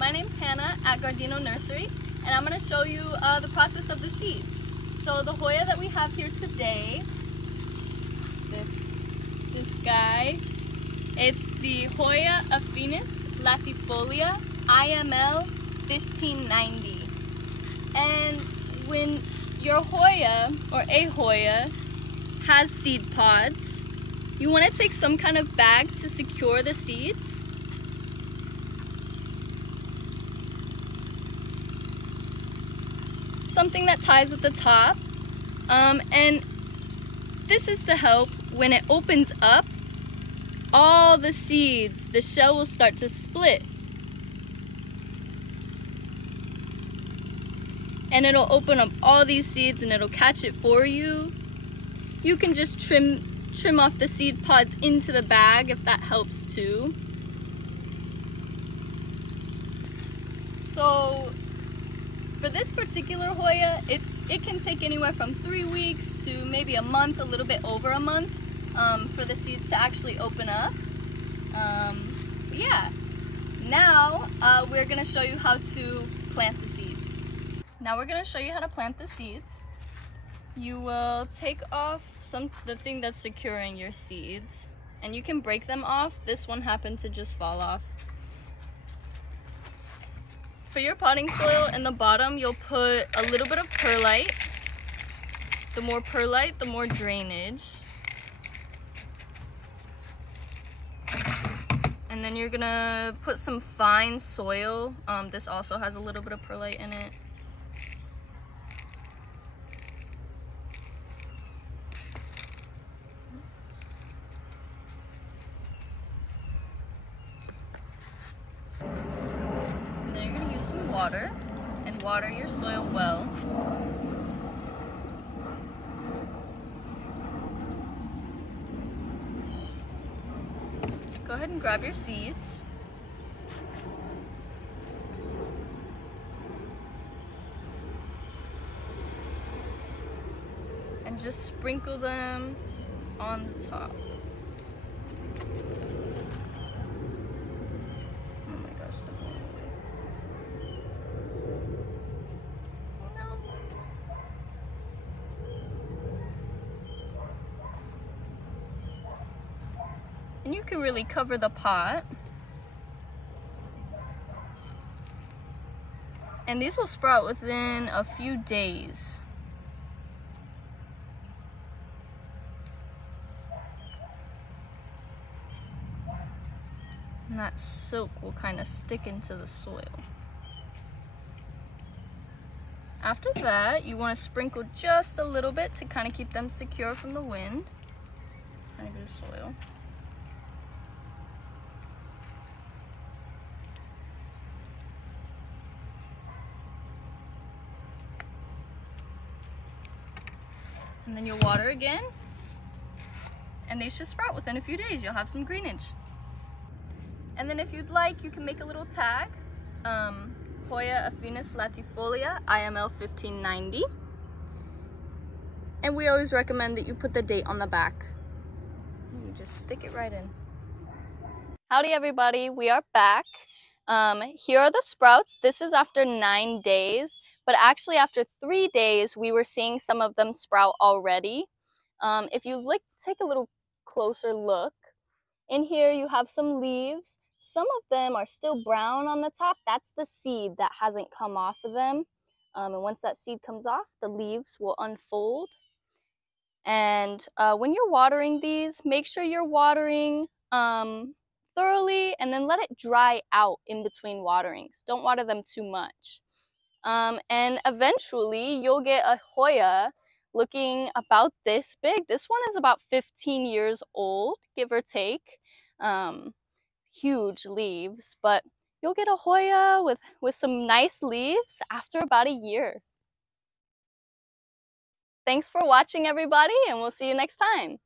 my name's Hannah at Gardino Nursery, and I'm going to show you the process of the seeds. So the Hoya that we have here today, this guy, it's the Hoya affinis latifolia IML 1590. And when your Hoya or a Hoya has seed pods, you want to take some kind of bag to secure the seeds. Something that ties at the top, and this is to help when it opens up, all the seeds, the shell will start to split, and it'll open up all these seeds and it'll catch it for you. You can just trim off the seed pods into the bag if that helps too. So for this particular Hoya, it can take anywhere from 3 weeks to maybe a month, a little bit over a month, for the seeds to actually open up. Yeah, now we're gonna show you how to plant the seeds. Now we're gonna show you how to plant the seeds. You will take off the thing that's securing your seeds, and you can break them off. This one happened to just fall off. For your potting soil in the bottom, you'll put a little bit of perlite. The more perlite, the more drainage. And then you're gonna put some fine soil. This also has a little bit of perlite in it. Water, and water your soil well. Go ahead and grab your seeds. And just sprinkle them on the top. Oh my gosh, stop it. And you can really cover the pot. And these will sprout within a few days. And that silk will kind of stick into the soil. After that, you want to sprinkle just a little bit to kind of keep them secure from the wind. Tiny bit of soil. And then you'll water again, and they should sprout within a few days. You'll have some greenage. And then if you'd like, you can make a little tag, Hoya affinis latifolia IML 1590. And we always recommend that you put the date on the back. You just stick it right in. Howdy everybody, we are back. Here are the sprouts. This is after 9 days. But actually after 3 days, we were seeing some of them sprout already. If you take a little closer look, in here you have some leaves. Some of them are still brown on the top. That's the seed that hasn't come off of them. And once that seed comes off, the leaves will unfold. And when you're watering these, make sure you're watering thoroughly, and then let it dry out in between waterings. Don't water them too much. And eventually you'll get a Hoya looking about this big. This one is about 15 years old, give or take. Huge leaves, but you'll get a Hoya with some nice leaves after about a year. Thanks for watching everybody, and we'll see you next time.